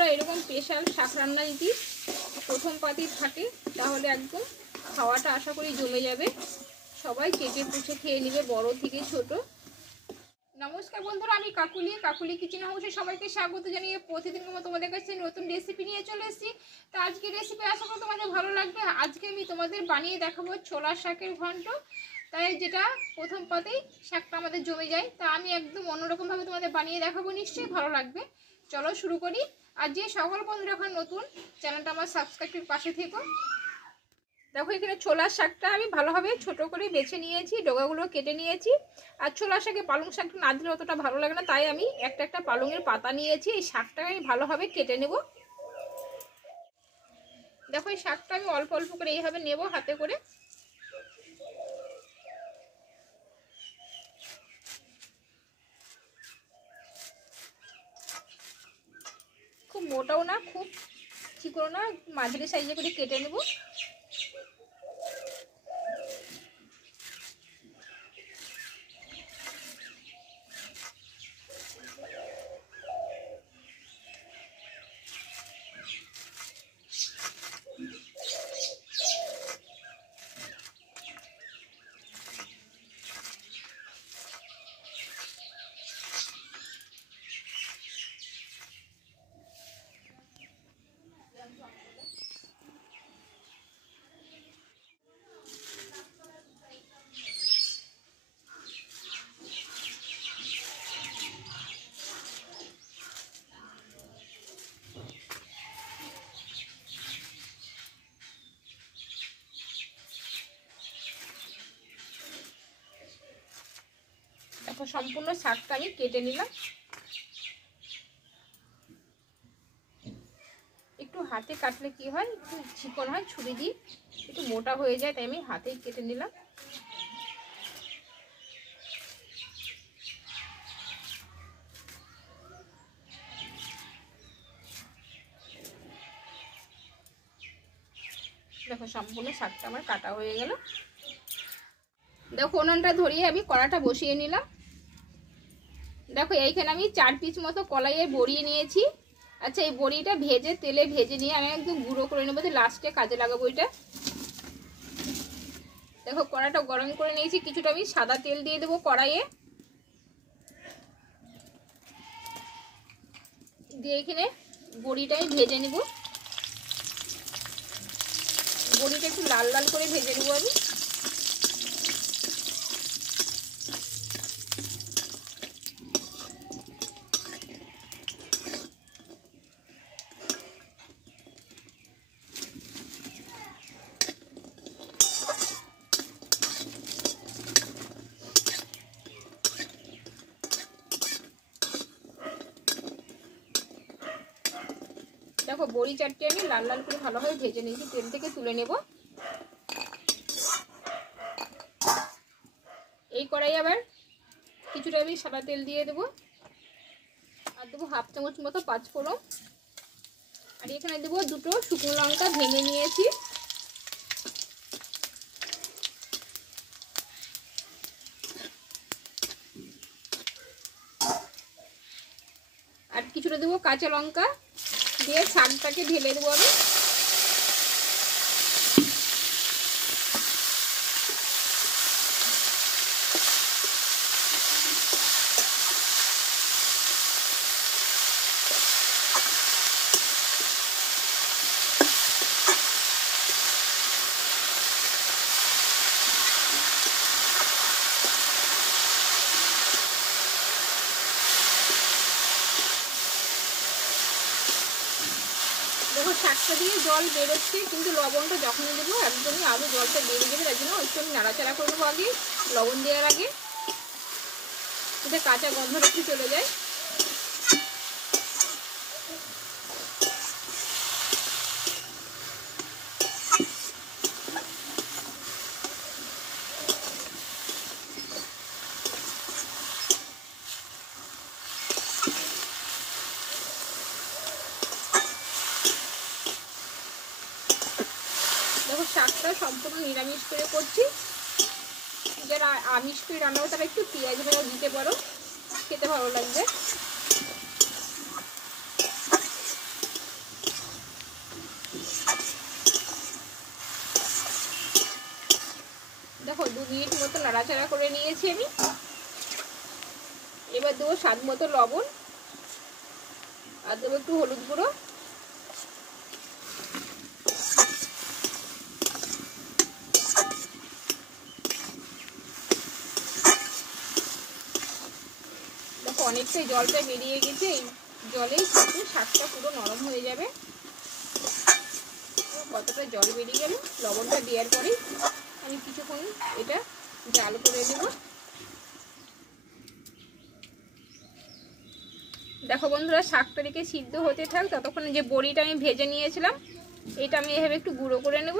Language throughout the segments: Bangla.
বন্ধুরা এরকম স্পেশাল শাক রান্না যদি প্রথম পাতি থাকে তাহলে একদম খাওয়াটা আশা করি জমে যাবে। সবাই চেটে পুষে খেয়ে নেবে, বড় থেকে ছোট। নমস্কার বন্ধুরা, আমি কাকুলি কিচেন হাউসে সবাইকে স্বাগত জানিয়ে প্রতিদিনের মতো তোমাদের কাছে নতুন রেসিপি নিয়ে চলে এসেছি। তো আজকে রেসিপি আশা করি তোমাদের ভালো লাগবে। আজকে আমি তোমাদের বানিয়ে দেখাবো ছোলার শাকের ঘন্ট। তাই যেটা প্রথম পাতেই শাকটা আমাদের জমে যায়, তা আমি একদম অন্যরকমভাবে তোমাদের বানিয়ে দেখাবো, নিশ্চয়ই ভালো লাগবে। চলো শুরু করি। আর যে সকল বন্ধুরা এখন নতুন, চ্যানেলটা আমার সাবস্ক্রাইবের পাশে থেকো। দেখো এখানে ছোলার শাকটা আমি ভালোভাবে ছোট করে বেছে নিয়েছি, ডগাগুলো কেটে নিয়েছি। আর ছোলার শাকে পালং শাকটা না দিলে অতটা ভালো লাগে না, তাই আমি একটা পালংয়ের পাতা নিয়েছি। এই শাকটাকে আমি ভালোভাবে কেটে নেব। দেখো এই শাকটা আমি অল্প অল্প করে এইভাবে নেব হাতে করে। খুব মোটাও না, খুব চিকনও না, মাঝারি সাইজে করে কেটে নেব। দেখো সম্পূর্ণ শাকটা আমি কেটে নিলাম। একটু হাতে কাটলে কি হয়, একটু চিকন হয়, ছুরি দিয়ে একটু মোটা হয়ে যায়, তাই আমি হাতেই কেটে নিলাম। দেখো সম্পূর্ণ শাকটা আমার কাটা হয়ে গেল। দেখো উনুনটা ধরিয়ে আমি কড়াটা বসিয়ে নিলাম। দেখো এইখানে আমি 4 পিস মতো কলাইয়ে বড়িয়ে নিয়েছি। আচ্ছা এই বড়িটা তেলে ভেজে নিয়ে আমি একদম গুঁড়ো করে নেবো, লাস্টে কাজে লাগাবো এটা। দেখো কড়াটা গরম করে নিয়েছি, কিছুটা আমি সাদা তেল দিয়ে দেবো কড়াইয়ে। দিয়ে এখানে বড়িটাই ভেজে নেব। বড়িটা একটু লাল লাল করে ভেজে নেবো আমি। দেখো বড়ি চারটে আমি লাল লাল করে ভালোভাবে ভেজে নিয়েছি, তেল থেকে তুলে নেব। এই কড়াই আবার কিছুটা আমি সাদা তেল দিয়ে দেবো, আর দেবো 1/2 চামচ মতো 5 ফোড়ন। আর এখানে দেবো 2টো শুকনো লঙ্কা ভেঙে নিয়েছি। আর কিছুটা দেবো কাঁচা লঙ্কা, দিয়ে শাকটাকে ঢেলে দেবো আমি। দেখো শাকটা দিয়ে জল বেরোচ্ছে, কিন্তু লবণটা যখনই দেবো একদমই আরও জলটা বেরিয়ে যাবে, তার জন্য একটু আমি নাড়াচাড়া করে দেবো আগে, লবণ দেওয়ার আগে, যাতে কাঁচা গন্ধটা একটু চলে যায়। দেখো শাকটা সম্পূর্ণ নিরামিষ করে করছি। যারা আমিষ করে রান্না করো তারা একটু পেঁয়াজ ভাজা দিতে পারো, খেতে ভালো লাগবে। মিনিট মতো নাড়াচাড়া করে নিয়েছি আমি। এবার দেবো স্বাদ মতো লবণ, আর দেবো একটু হলুদ গুঁড়ো। দেখো অনেকটাই জলটা বেরিয়ে গেছে, এই জলেই কিন্তু শাকটা পুরো নরম হয়ে যাবে। কতটা জল বেরিয়ে গেল লবণটা দেওয়ার পরেই আমি কিছুক্ষণ এটা জাল করে দেব। দেখো বন্ধুরা, শাকটা দিকে সিদ্ধ হতে থাক, ততক্ষণে যে বড়িটা আমি ভেজে নিয়েছিলাম এটা আমি এভাবে একটু গুঁড়ো করে নেব।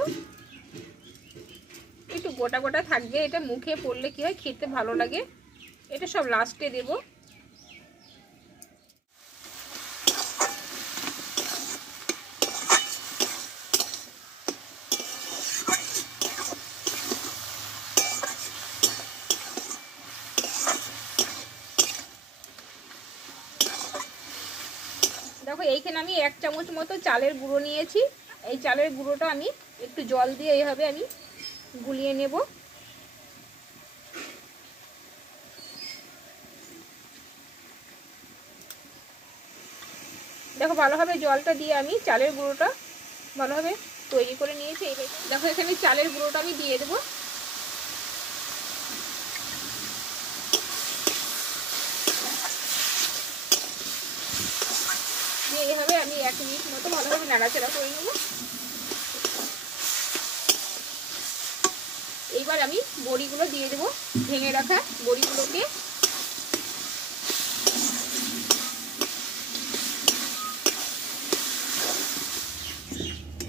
একটু গোটা গোটা থাকবে, এটা মুখে পড়লে কি হয় খেতে ভালো লাগে। এটা সব লাস্টে দেব। দেখো এইখানে আমি 1 চামচ মতো চালের গুঁড়ো নিয়েছি। এই চালের গুঁড়োটা আমি একটু জল দিয়ে এইভাবে আমি গুলিয়ে নেব। দেখো ভালোভাবে জলটা দিয়ে আমি চালের গুঁড়োটা ভালোভাবে তৈরি করে নিয়েছি। দেখো এখানে চালের গুঁড়োটা আমি দিয়ে দেবো। দিয়ে এইভাবে আমি 1 মিনিট মতো ভালোভাবে নাড়াচাড়া করে নেব। এইবার আমি বড়িগুলো দিয়ে দেবো, ভেঙে রাখা বড়িগুলোকে।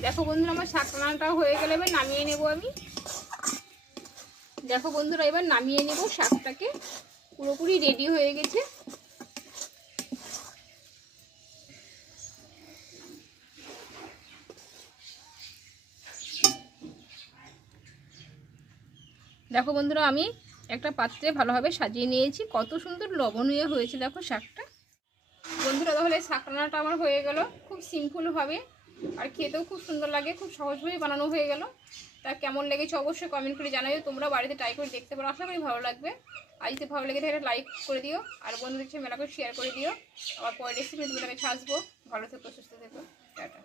দেখো বন্ধুরা, আমার শাক রান্নাটাও হয়ে গেলে এবার নামিয়ে নেব আমি। দেখো বন্ধুরা, এবার নামিয়ে নেব শাকটাকে, পুরোপুরি রেডি হয়ে গেছে। দেখো বন্ধুরা, আমি একটা পাত্রে ভালোভাবে সাজিয়ে নিয়েছি, কত সুন্দর লবণীয় হয়েছে দেখো শাকটা। বন্ধুরা, তাহলে শাক রান্নাটা আমার হয়ে গেল খুব সিম্পলভাবে, আর খেতেও খুব সুন্দর লাগে, খুব সহজভাবে বানানো হয়ে গেল। তা কেমন লেগেছে অবশ্যই কমেন্ট করে জানাবে। তোমরা বাড়িতে ট্রাই করে দেখতে পারো, আশা করি ভালো লাগবে। আর যদি ভালো লেগে থাকে লাইক করে দিও, আর বন্ধুদের সাথে মেলা করে শেয়ার করে দিও। আবার পরের রেসিপি তোমাদের কাছে আসবো। ভালো থেকো, সুস্থ থেকো, টাটা।